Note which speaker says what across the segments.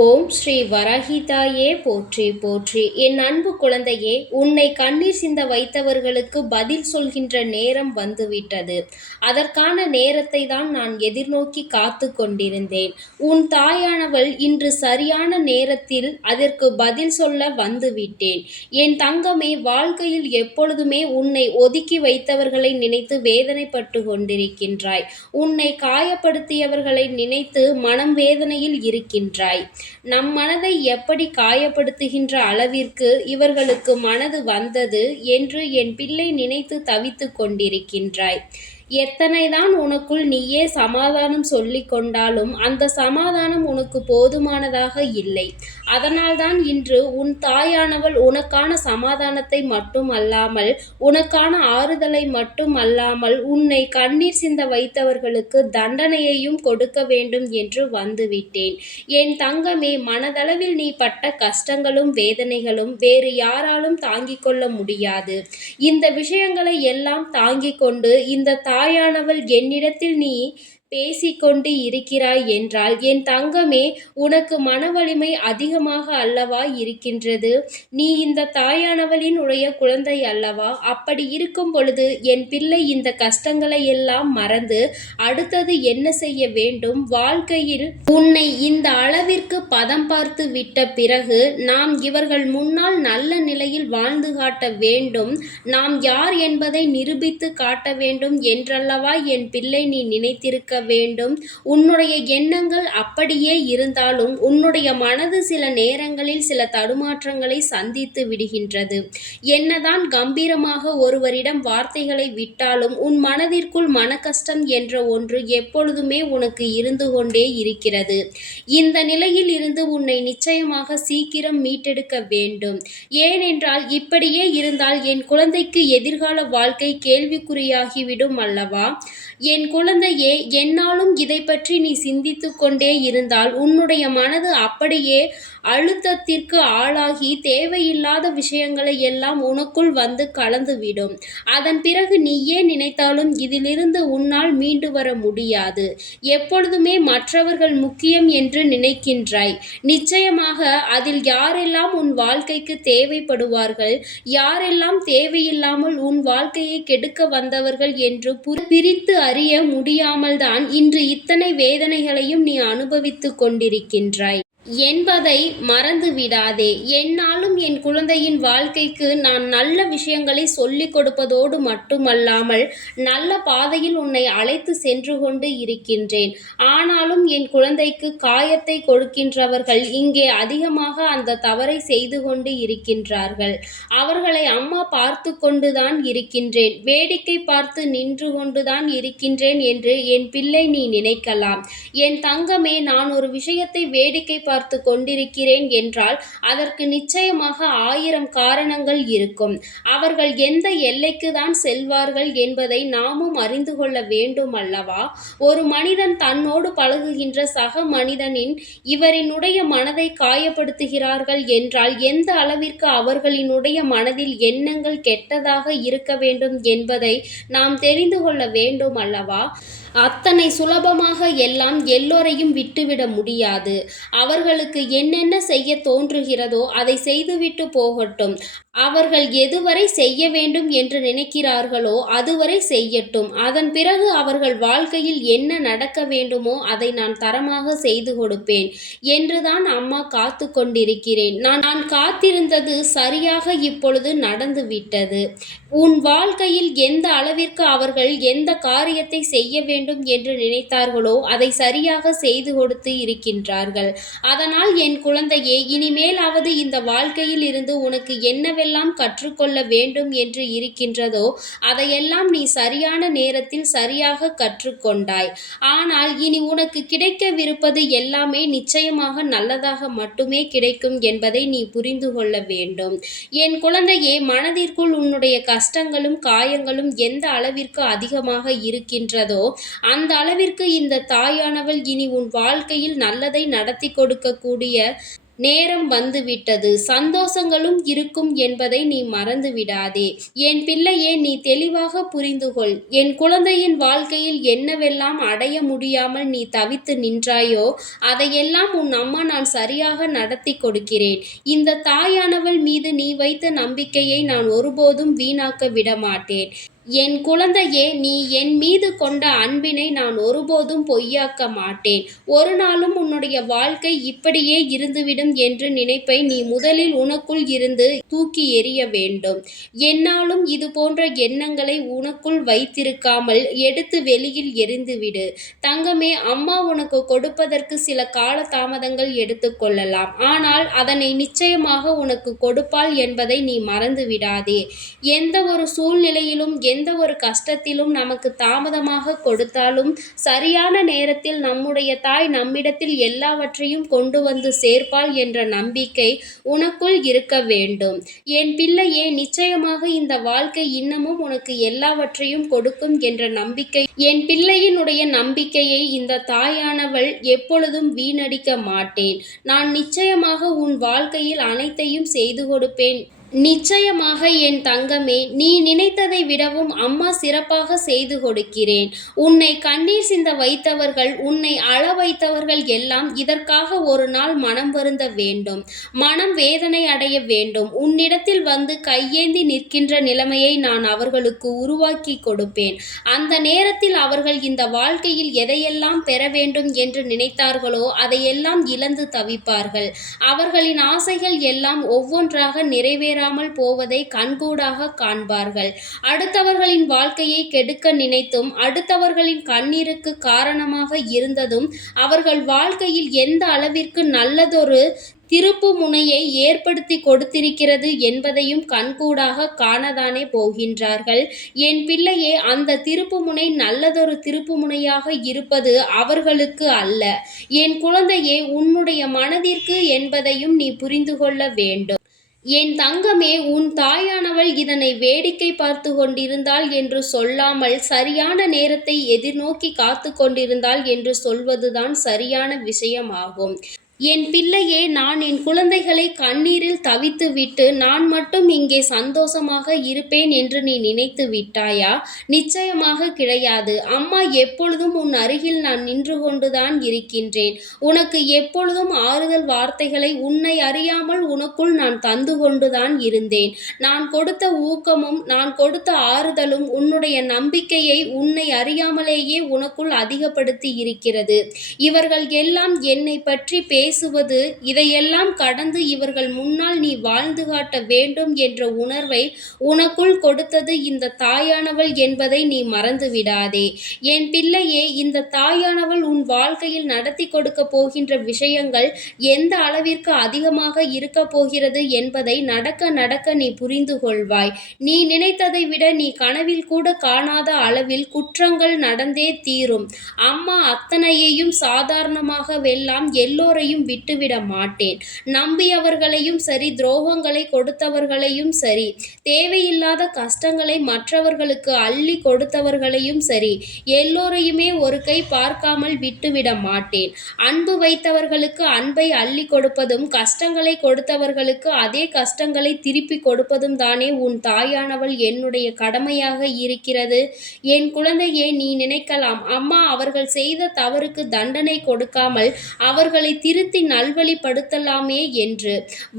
Speaker 1: ஓம் ஸ்ரீ வரஹிதாயே போற்றி போற்றி. என் அன்பு குழந்தையே உன்னை கண்ணீர் சிந்த வைத்தவர்களுக்கு பதில் சொல்கின்ற நேரம் வந்துவிட்டது. அதற்கான நேரத்தை தான் நான் எதிர்நோக்கி காத்து கொண்டிருந்தேன். உன் தாயானவள் இன்று சரியான நேரத்தில் அதற்கு பதில் சொல்ல வந்துவிட்டேன். என் தங்கமே வாழ்க்கையில் எப்பொழுதுமே உன்னை ஒதுக்கி வைத்தவர்களை நினைத்து வேதனைப்பட்டு கொண்டிருக்கின்றாய். உன்னை காயப்படுத்தியவர்களை நினைத்து மனம் வேதனையில் இருக்கின்றாய். நம் மனதை எப்படி காயப்படுத்துகின்ற அளவிற்கு இவர்களுக்கு மனது வந்தது என்று என் பிள்ளை நினைத்து தவித்துக் கொண்டிருக்கின்றாய். எத்தனைதான் உனக்குள் நீயே சமாதானம் சொல்லி கொண்டாலும் அந்த சமாதானம் உனக்கு போதுமானதாக இல்லை. அதனால்தான் இன்று உன் தாயானவள் உனக்கான சமாதானத்தை மட்டும் அல்லாமல் உனக்கான ஆறுதலை மட்டும் அல்லாமல் உன்னை கண்ணீர் சிந்த வைத்தவர்களுக்கு தண்டனையையும் கொடுக்க வேண்டும் என்று வந்துவிட்டேன். என் தங்கமே மனதளவில் நீ பட்ட கஷ்டங்களும் வேதனைகளும் வேறு யாராலும் தாங்கிக் கொள்ள முடியாது. இந்த விஷயங்களை எல்லாம் தாங்கிக் கொண்டு இந்த தாயானவள் என்னிடத்தில் நீ பேசிக்கொண்டு இருக்கிறாய் என்றால் என் தங்கமே உனக்கு மன வலிமை அதிகமாக அல்லவா இருக்கின்றது? நீ இந்த தாயானவளின் உடைய குழந்தை அல்லவா? அப்படி இருக்கும் பொழுது என் பிள்ளை இந்த கஷ்டங்களை எல்லாம் மறந்து அடுத்தது என்ன செய்ய வேண்டும்? வாழ்க்கையில் உன்னை இந்த அளவிற்கு பதம் பார்த்து விட்ட பிறகு நாம் இவர்கள் முன்னால் நல்ல நிலையில் வாழ்ந்து காட்ட வேண்டும். நாம் யார் என்பதை நிரூபித்து காட்ட வேண்டும் என்றல்லவா என் பிள்ளை நீ நினைத்திருக்க வேண்டும். உன்னுடைய எண்ணங்கள் அப்படியே இருந்தாலும் உன்னுடைய மனது சில நேரங்களில் சில தடுமாற்றங்களை சந்தித்து விடுகின்றது. என்னதான் கம்பீரமாக ஒருவரிடம் வார்த்தைகளை விட்டாலும் உன் மனதிற்குள் மனக்கஷ்டம் என்ற ஒன்று எப்பொழுதுமே உனக்கு இருந்து கொண்டே இருக்கிறது. இந்த நிலையில் இருந்து உன்னை நிச்சயமாக சீக்கிரம் மீட்டெடுக்க வேண்டும். ஏனென்றால் இப்படியே இருந்தால் என் குழந்தைக்கு எதிர்கால வாழ்க்கை கேள்விக்குறியாகிவிடும் அல்லவா? என் குழந்தையே எந்நாளும் இதை பற்றி நீ சிந்தித்து கொண்டே இருந்தால் உன்னுடைய மனது அப்படியே அழுத்தத்திற்கு ஆளாகி தேவையில்லாத விஷயங்களை எல்லாம் உனக்குள் வந்து கலந்துவிடும். அதன் பிறகு நீயே நினைத்தாலும் இதிலிருந்து உன்னால் மீண்டு வர முடியாது. எப்பொழுதுமே மற்றவர்கள் முக்கியம் என்று நினைக்கின்றாய். நிச்சயமாக அதில் யாரெல்லாம் உன் வாழ்க்கைக்கு தேவைப்படுவார்கள் யாரெல்லாம் தேவையில்லாமல் உன் வாழ்க்கையை கெடுக்க வந்தவர்கள் என்று பிரித்து அறிய தான் இன்று இத்தனை வேதனைகளையும் நீ அனுபவித்துக் கொண்டிருக்கின்றாய். என்பதை மறந்து விடாதே என்னாலும் என் குழந்தையின் வாழ்க்கைக்கு நான் நல்ல விஷயங்களை சொல்லிக் கொடுப்பதோடு மட்டுமல்லாமல் நல்ல பாதையில் உன்னை அழைத்து சென்று கொண்டு இருக்கின்றேன். ஆனாலும் என் குழந்தைக்கு காயத்தை கொடுக்கின்றவர்கள் இங்கே அதிகமாக அந்த தவறை செய்து கொண்டு இருக்கின்றார்கள். அவர்களை அம்மா பார்த்து கொண்டுதான் இருக்கின்றேன். வேடிக்கை பார்த்து நின்று கொண்டுதான் இருக்கின்றேன் என்று என் பிள்ளை நீ நினைக்கலாம். என் தங்கமே நான் ஒரு விஷயத்தை வேடிக்கை பார்த்து கொண்டிருக்கிறேன் என்றால் அதற்கு நிச்சயமாக ஆயிரம் காரணங்கள் இருக்கும். அவர்கள் எந்த எல்லைக்கு தான் செல்வார்கள் என்பதை நாமும் அறிந்து கொள்ள வேண்டும் அல்லவா? ஒரு மனிதன் தன்னோடு பழகுகின்ற சக மனிதனின் இவரினுடைய மனதை காயப்படுத்துகிறார்கள் என்றால் எந்த அளவிற்கு அவர்களினுடைய மனதில் எண்ணங்கள் கெட்டதாக இருக்க வேண்டும் என்பதை நாம் தெரிந்து கொள்ள வேண்டும் அல்லவா? அத்தனை சுலபமாக எல்லாம் எல்லோரையும் விட்டுவிட முடியாது. அவர்களுக்கு என்னென்ன செய்ய தோன்றுகிறதோ அதை செய்துவிட்டு போகட்டும். அவர்கள் எதுவரை செய்ய வேண்டும் என்று நினைக்கிறார்களோ அதுவரை செய்யட்டும். அதன் பிறகு அவர்கள் வாழ்க்கையில் என்ன நடக்க வேண்டுமோ அதை நான் தரமாக செய்து கொடுப்பேன் என்றுதான் அம்மா காத்து கொண்டிருக்கிறேன். நான் நான் காத்திருந்தது சரியாக இப்பொழுது நடந்து விட்டது. உன் வாழ்க்கையில் எந்த அளவிற்கு அவர்கள் எந்த காரியத்தை செய்ய வேண்டும் என்று நினைத்தார்களோ அதை சரியாக செய்து கொடுத்து இருக்கின்றார்கள். அதனால் என் குழந்தையே இனிமேலாவது இந்த வாழ்க்கையில் இருந்து உனக்கு என்ன என்னவெல்லாம் கற்றுக்கொள்ள வேண்டும் என்று இருக்கின்றதோ அதையெல்லாம் நீ சரியான நேரத்தில் சரியாக கற்றுக்கொண்டாய். ஆனால் இனி உனக்கு கிடைக்கவிருப்பது எல்லாமே நிச்சயமாக நல்லதாக மட்டுமே கிடைக்கும் என்பதை நீ புரிந்து கொள்ள வேண்டும். என் குழந்தையே மனதிற்குள் உன்னுடைய கஷ்டங்களும் காயங்களும் எந்த அளவிற்கு அதிகமாக இருக்கின்றதோ அந்த அளவிற்கு இந்த தாயானவள் இனி உன் வாழ்க்கையில் நல்லதை நடத்தி கொடுக்கக்கூடிய நேரம் வந்துவிட்டது. சந்தோஷங்களும் இருக்கும் என்பதை நீ மறந்து விடாதே என் பிள்ளையே நீ தெளிவாக புரிந்து கொள் என் குழந்தையின் வாழ்க்கையில் என்னவெல்லாம் அடைய முடியாமல் நீ தவித்து நின்றாயோ அதையெல்லாம் உன் அம்மா நான் சரியாக நடத்தி கொடுக்கிறேன். இந்த தாயானவள் மீது நீ வைத்த நம்பிக்கையை நான் ஒருபோதும் வீணாக்க விடமாட்டேன். என் குழந்தையே நீ என் மீது கொண்ட அன்பினை நான் ஒருபோதும் பொய்யாக்க மாட்டேன். ஒரு நாளும் உன்னுடைய வாழ்க்கை இப்படியே இருந்துவிடும் என்று நினைப்பை நீ முதலில் உனக்குள் இருந்து தூக்கி எறிய வேண்டும். என்னாலும் இது போன்ற எண்ணங்களை உனக்குள் வைத்திருக்காமல் எடுத்து வெளியில் எறிந்துவிடு. தங்கமே அம்மா உனக்கு கொடுப்பதற்கு சில கால தாமதங்கள் எடுத்துக்கொள்ளலாம் ஆனால் அதனை நிச்சயமாக உனக்கு கொடுப்பாள் என்பதை நீ மறந்து விடாதே எந்த ஒரு சூழ்நிலையிலும் எந்த ஒரு கஷ்டத்திலும் நமக்கு தாமதமாக கொடுத்தாலும் சரியான நேரத்தில் நம்முடைய தாய் நம்மிடத்தில் எல்லாவற்றையும் கொண்டு வந்து சேர்ப்பாள் என்ற நம்பிக்கை உனக்குள் இருக்க வேண்டும். என் பிள்ளையே நிச்சயமாக இந்த வாழ்க்கை இன்னமும் உனக்கு எல்லாவற்றையும் கொடுக்கும் என்ற நம்பிக்கை என் பிள்ளையினுடைய நம்பிக்கையை இந்த தாயானவள் எப்பொழுதும் வீணடிக்க மாட்டேன். நான் நிச்சயமாக உன் வாழ்க்கையில் அனைத்தையும் செய்து கொடுப்பேன். நிச்சயமாக என் தங்கமே நீ நினைத்ததை விடவும் அம்மா சிறப்பாக செய்து கொடுக்கிறேன். உன்னை கண்ணீர் சிந்த வைத்தவர்கள் உன்னை அழ வைத்தவர்கள் எல்லாம் இதற்காக ஒரு நாள் மனம் வருந்த வேண்டும். மனம் வேதனை அடைய வேண்டும். உன்னிடத்தில் வந்து கையேந்தி நிற்கின்ற நிலைமையை நான் அவர்களுக்கு உருவாக்கி கொடுப்பேன். அந்த நேரத்தில் அவர்கள் இந்த வாழ்க்கையில் எதையெல்லாம் பெற வேண்டும் என்று நினைத்தார்களோ அதையெல்லாம் இழந்து தவிப்பார்கள். அவர்களின் ஆசைகள் எல்லாம் ஒவ்வொன்றாக நிறைவேற நிறைவேறாமல் போவதை கண்கூடாக காண்பார்கள். அடுத்தவர்களின் வாழ்க்கையை கெடுக்க நினைத்தும் அடுத்தவர்களின் கண்ணீருக்கு காரணமாக இருந்ததும் அவர்கள் வாழ்க்கையில் எந்த அளவிற்கு நல்லதொரு திருப்பு முனையை ஏற்படுத்தி கொடுத்திருக்கிறது என்பதையும் கண்கூடாக காணதானே போகின்றார்கள். என் பிள்ளையே அந்த திருப்பு முனை நல்லதொரு திருப்பு முனையாக இருப்பது அவர்களுக்கு அல்ல. என் குழந்தையே உன்னுடைய மனதிற்கு என்பதையும் நீ புரிந்து கொள்ள வேண்டும். என் தங்கமே உன் தாயானவள் இதனை வேடிக்கை பார்த்து கொண்டிருந்தாள் என்று சொல்லாமல் சரியான நேரத்தை எதிர்நோக்கி காத்து கொண்டிருந்தாள் என்று சொல்வதுதான் சரியான விஷயமாகும். என் பிள்ளையே நான் என் குழந்தைகளை கண்ணீரில் தவித்து விட்டு நான் மட்டும் இங்கே சந்தோஷமாக இருப்பேன் என்று நீ நினைத்து விட்டாயா? நிச்சயமாக கிடையாது. அம்மா எப்பொழுதும் உன் அருகில் நான் நின்று கொண்டுதான் இருக்கின்றேன். உனக்கு எப்பொழுதும் ஆறுதல் வார்த்தைகளை உன்னை அறியாமல் உனக்குள் நான் தந்து கொண்டுதான் இருந்தேன். நான் கொடுத்த ஊக்கமும் நான் கொடுத்த ஆறுதலும் உன்னுடைய நம்பிக்கையை உன்னை அறியாமலேயே உனக்குள் அதிகப்படுத்தி இருக்கிறது. இவர்கள் எல்லாம் என்னை பற்றி பேச பேசுவது இதையெல்லாம் கடந்து இவர்கள் முன்னால் நீ வாழ்ந்து காட்ட வேண்டும் என்ற உணர்வை உனக்குள் கொடுத்தது இந்த தாயானவள் என்பதை நீ மறந்து விடாதே. என் பிள்ளையே இந்த தாயானவள் உன் வாழ்க்கையில் நடத்தி கொடுக்க போகின்ற விஷயங்கள் எந்த அளவிற்கு அதிகமாக இருக்க போகிறது என்பதை நடக்க நடக்க நீ புரிந்து கொள்வாய். நீ நினைத்ததை விட நீ கனவில் கூட காணாத அளவில் குற்றங்கள் நடந்தே தீரும். அம்மா அத்தனையையும் சாதாரணமாக வெல்லாம் விட்டுவிட மாட்டேன். நம்பியவர்களையும் சரி துரோகங்களை கொடுத்தவர்களையும் சரி தேவையில்லாத கஷ்டங்களை மற்றவர்களுக்கு அள்ளி கொடுத்தவர்களையும் சரி எல்லோரையுமே ஒரு கை பார்க்காமல் விட்டுவிட மாட்டேன். அன்பு வைத்தவர்களுக்கு அன்பை அள்ளி கொடுப்பதும் கஷ்டங்களை கொடுத்தவர்களுக்கு அதே கஷ்டங்களை திருப்பி கொடுப்பதும் தானே உன் தாயானவள் என்னுடைய கடமையாக இருக்கிறது. என் குழந்தையே நீ நினைக்கலாம். அம்மா அவர்கள் செய்த தவறுக்கு தண்டனை கொடுக்காமல் அவர்களை திரு திருத்தி நல்வழிப்படுத்தலாமே என்று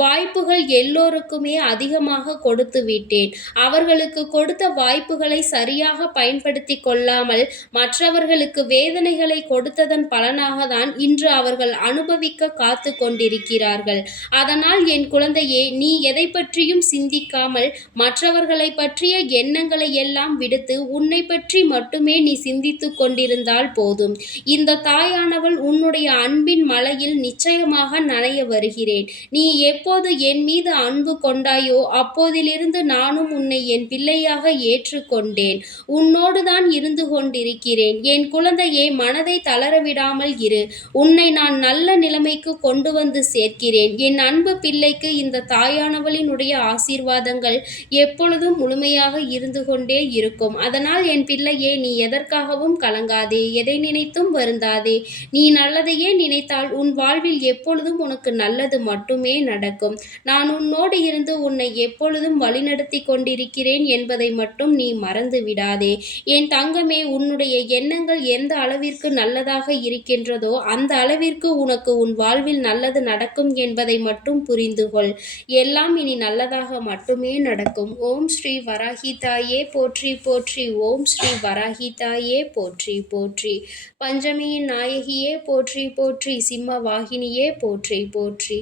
Speaker 1: வாய்ப்புகள் எல்லோருக்குமே அதிகமாக கொடுத்து விட்டேன். அவர்களுக்கு கொடுத்த வாய்ப்புகளை சரியாக பயன்படுத்தி கொள்ளாமல் மற்றவர்களுக்கு வேதனைகளை கொடுத்ததன் பலனாக தான் இன்று அவர்கள் அனுபவிக்க காத்து கொண்டிருக்கிறார்கள். அதனால் என் குழந்தையே நீ எதை பற்றியும் சிந்திக்காமல் மற்றவர்களை பற்றிய எண்ணங்களை எல்லாம் விடுத்து உன்னை பற்றி மட்டுமே நீ சிந்தித்து கொண்டிருந்தால் போதும். இந்த தாயானவள் உன்னுடைய அன்பின் மலையில் நிச்சயமாக நனைய வருகிறேன். நீ எப்போது என் மீது அன்பு கொண்டாயோ அப்போதிலிருந்து நானும் உன்னை என் பிள்ளையாக ஏற்றுக்கொண்டேன். உன்னோடு தான் இருந்து கொண்டிருக்கிறேன். என் குழந்தையே மனதை தளரவிடாமல் இரு. உன்னை நான் நல்ல நிலைமைக்கு கொண்டு வந்து சேர்க்கிறேன். என் அன்பு பிள்ளைக்கு இந்த தாயானவளினுடைய ஆசீர்வாதங்கள் எப்பொழுதும் முழுமையாக இருந்து கொண்டே இருக்கும். அதனால் என் பிள்ளையே நீ எதற்காகவும் கலங்காதே. எதை நினைத்தும் வருந்தாதே. நீ நல்லதையே நினைத்தால் உன் வாழ் வாழ்வில் எப்பொழுதும் உனக்கு நல்லது மட்டுமே நடக்கும். நான் உன்னோடு இருந்து உன்னை எப்பொழுதும் வழிநடத்தி கொண்டிருக்கிறேன் என்பதை மட்டும் நீ மறந்து விடாதே என் தங்கமே உன்னுடைய எண்ணங்கள் எந்த அளவிற்கு நல்லதாக இருக்கின்றதோ அந்த அளவிற்கு உனக்கு உன் வாழ்வில் நல்லது நடக்கும் என்பதை மட்டும் புரிந்து கொள். எல்லாம் இனி நல்லதாக மட்டுமே நடக்கும். ஓம் ஸ்ரீ வராகிதாயே போற்றி போற்றி. ஓம் ஸ்ரீ வராகிதாயே போற்றி போற்றி. பஞ்சமியின் நாயகியே போற்றி போற்றி. சிம்மவாகி வாகினியே போற்றி போற்றி.